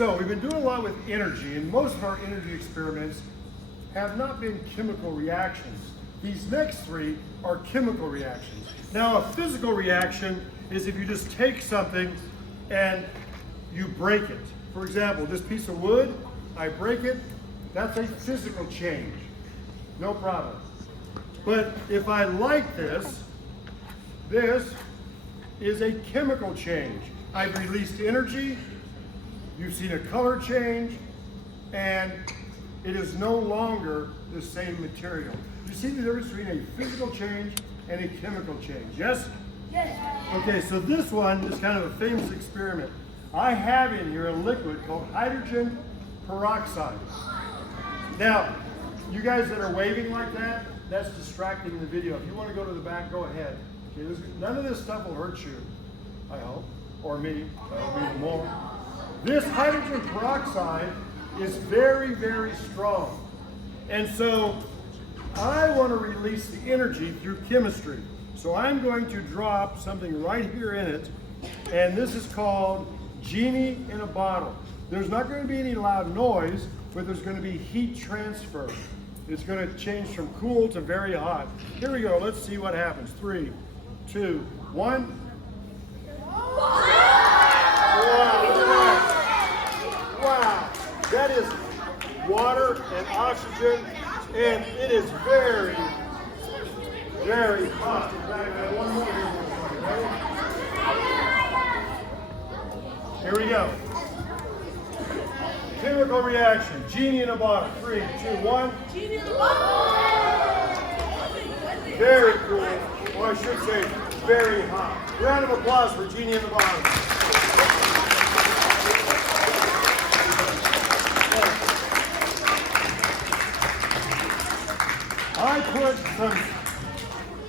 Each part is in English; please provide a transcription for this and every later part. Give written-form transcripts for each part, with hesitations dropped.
So we've been doing a lot with energy, and most of our energy experiments have not been chemical reactions. These next three are chemical reactions. Now, a physical reaction is if you just take something and you break it. For example, this piece of wood, I break it, that's a physical change. No problem. But if I light this, this is a chemical change. I've released energy, you've seen a color change, and it is no longer the same material. You see the difference between a physical change and a chemical change, yes? Yes. Okay, so this one is kind of a famous experiment. I have in here a liquid called hydrogen peroxide. Now, you guys that are waving like that, that's distracting the video. If you want to go to the back, go ahead. Okay, none of this stuff will hurt you, I hope, or me. I hope even more. This hydrogen peroxide is very, very strong. And so I want to release the energy through chemistry. So I'm going to drop something right here in it, and this is called Genie in a bottle. There's not going to be any loud noise, but there's going to be heat transfer. It's going to change from cool to very hot. Here we go. Let's see what happens. 3, 2, 1. Wow, that is water and oxygen, and it is very, very hot. One more here we go. Chemical reaction. Genie in a bottle. 3, 2, 1. Genie in the bottle. Very cool. Or I should say, very hot. Round of applause for Genie in the bottle.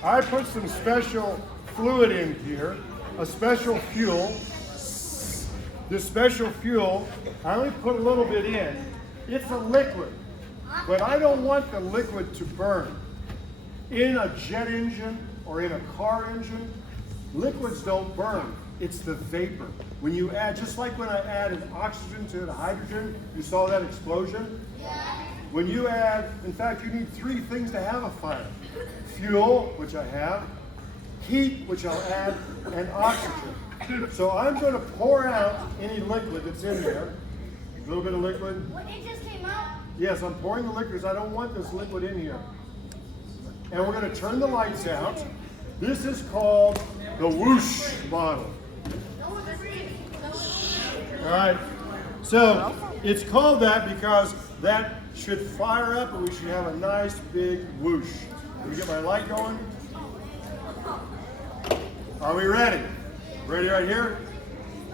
I put some special fluid in here, a special fuel. This special fuel, I only put a little bit in. It's a liquid, but I don't want the liquid to burn. In a jet engine or in a car engine, liquids don't burn. It's the vapor. When you add, just like when I added oxygen to the hydrogen, you saw that explosion? When you add, in fact, you need 3 things to have a fire. Fuel, which I have, heat, which I'll add, and oxygen. So I'm going to pour out any liquid that's in there. A little bit of liquid. It just came out? Yes, I'm pouring the liquid because I don't want this liquid in here. And we're going to turn the lights out. This is called the Whoosh Bottle. All right. So it's called that because that should fire up and we should have a nice big whoosh. Let me get my light going. Are we ready? Ready right here?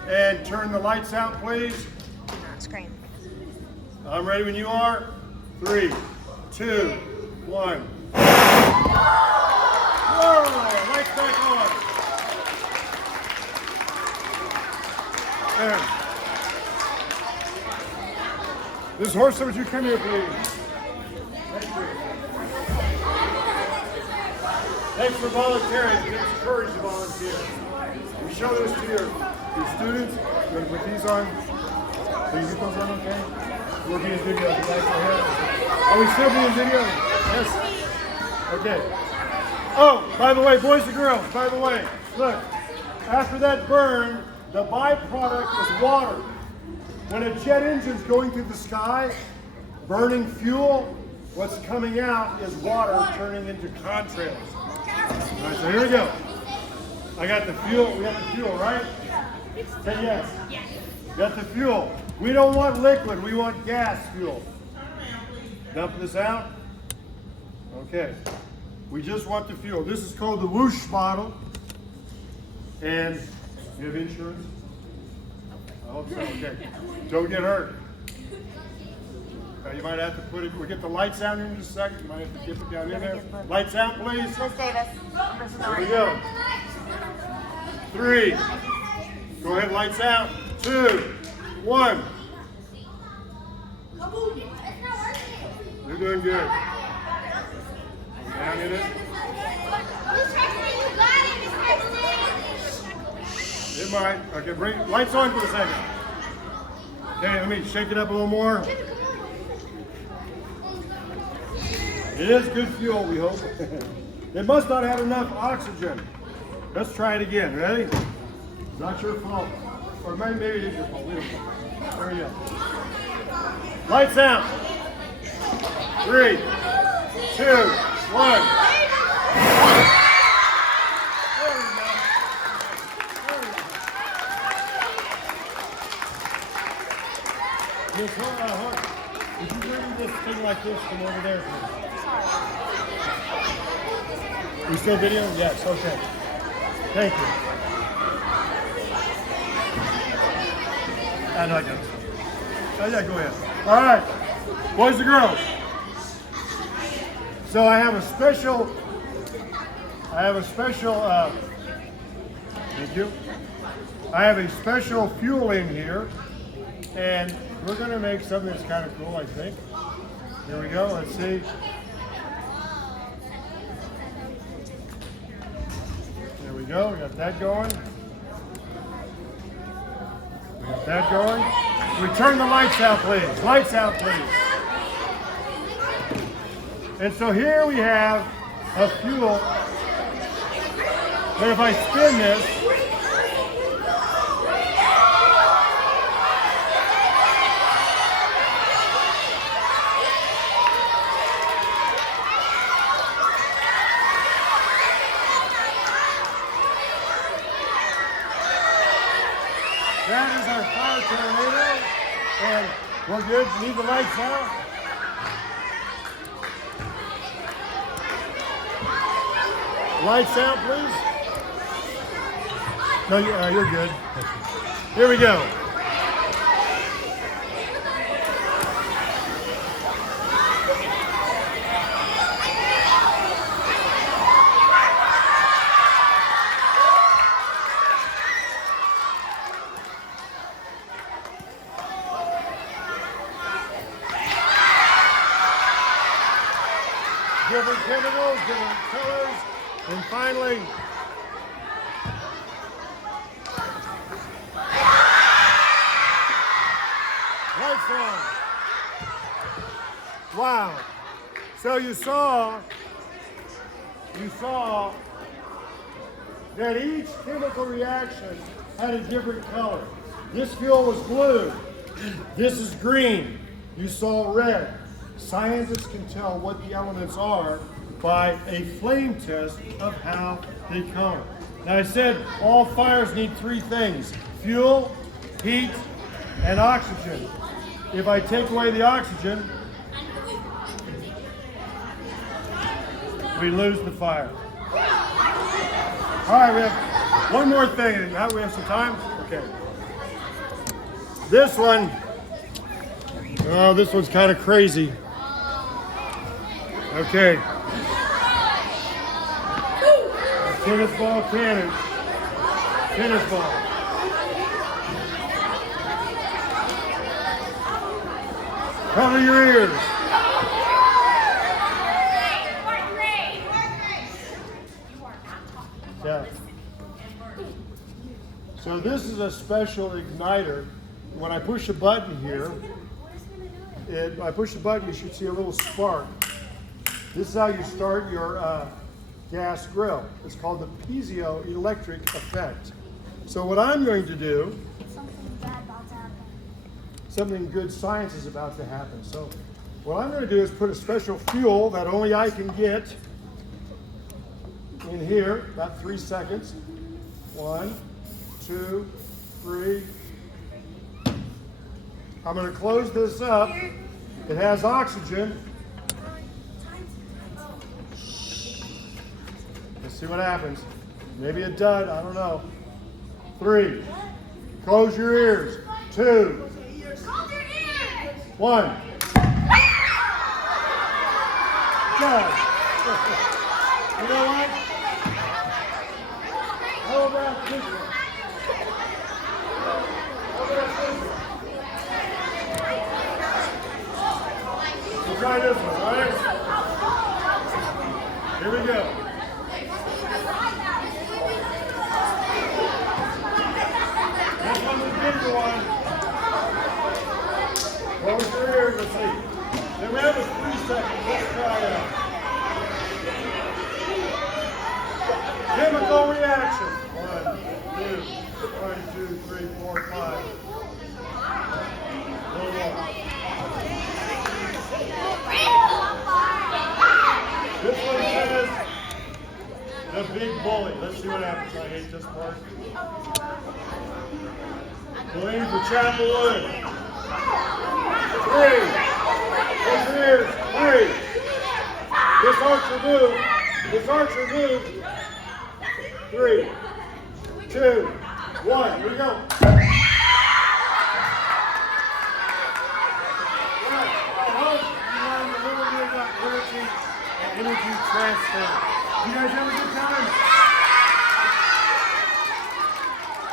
And turn the lights out, please. Screen. I'm ready when you are. 3, 2, 1. Whoa! Lights back on. There. This horse, would you come here, please? Thank you. Thanks for volunteering. It gives us courage to volunteer. We show this to your students. You want to put these on? Can you get those on okay? We're being video at the back of the head. Are we still being video? Yes. Okay. Oh, by the way, boys and girls, by the way, look. After that burn, the byproduct is water. When a jet engine's going through the sky, burning fuel, what's coming out is water turning into contrails. All right, so here we go. I got the fuel. We got the fuel, right? Say yes. Got the fuel. We don't want liquid. We want gas fuel. Dump this out. Okay. We just want the fuel. This is called the Whoosh Bottle. And you have insurance? I hope so. Okay. Don't get hurt. You might have to put it. We'll get the lights out in just a second. You might have to dip it down in there. Lights out, please. Miss Davis. Here we go. 3. Go ahead, lights out. 2, 1. You're doing good. Down in it. It might. Okay, bring lights on for a second. Okay, let me shake it up a little more. It is good fuel, we hope. It must not have enough oxygen. Let's try it again. Ready? It's not your fault. Or maybe it is your fault. There we go. Lights out. 3, 2, 1. There we go. Miss Hart, would you bring this thing like this from over there, please? We still video? Yes, okay. Thank you. I know I got it. Oh yeah, go ahead. All right, boys and girls. So I have a special, thank you. I have a special fuel in here, and we're gonna make something that's kind of cool, I think. Here we go, let's see. There we go, we got that going. We got that going. We turn the lights out, please. Lights out, please. And so here we have a fuel. But if I spin this, that is our fire tornado, and we're good. Need the lights out. Lights out, please. No, you're good. Here we go. Different chemicals, different colors, and finally, lights on. Wow. So you saw that each chemical reaction had a different color. This fuel was blue. This is green. You saw red. Scientists can tell what the elements are by a flame test of how they color. Now I said all fires need 3 things: fuel, heat, and oxygen. If I take away the oxygen, we lose the fire. All right, we have one more thing. Now we have some time? Okay. This one, oh, this one's kind of crazy. Okay. Tennis ball cannon. Tennis ball. Cover your ears. Yeah. So this is a special igniter. When I push a button here, I push the button, you should see a little spark. This is how you start your gas grill. It's called the piezoelectric effect. So what I'm going to do, something good science is about to happen. So what I'm going to do is put a special fuel that only I can get in here, about 3 seconds. 1, 2, 3. I'm going to close this up. It has oxygen. Let's see what happens. Maybe a dud, I don't know. 3. Close your ears. 2. 1. Dud. You know what? How about this one? We'll try this one, all right? Here we go. This one's a bigger one. Close your ears, let's see. Then we have a 3 seconds. Let's try it out. Chemical reaction. 1, 2, 3, 4, 5. A little more. This one says the big bully. Let's see what happens. I hate this part. Balloon for Chapel 3. Close your ears. 3. This arch removed. This arch removed. 3, 2, 1. Here we go. Right. I hope you learned a little bit about energy and energy transfer. You guys have a good time?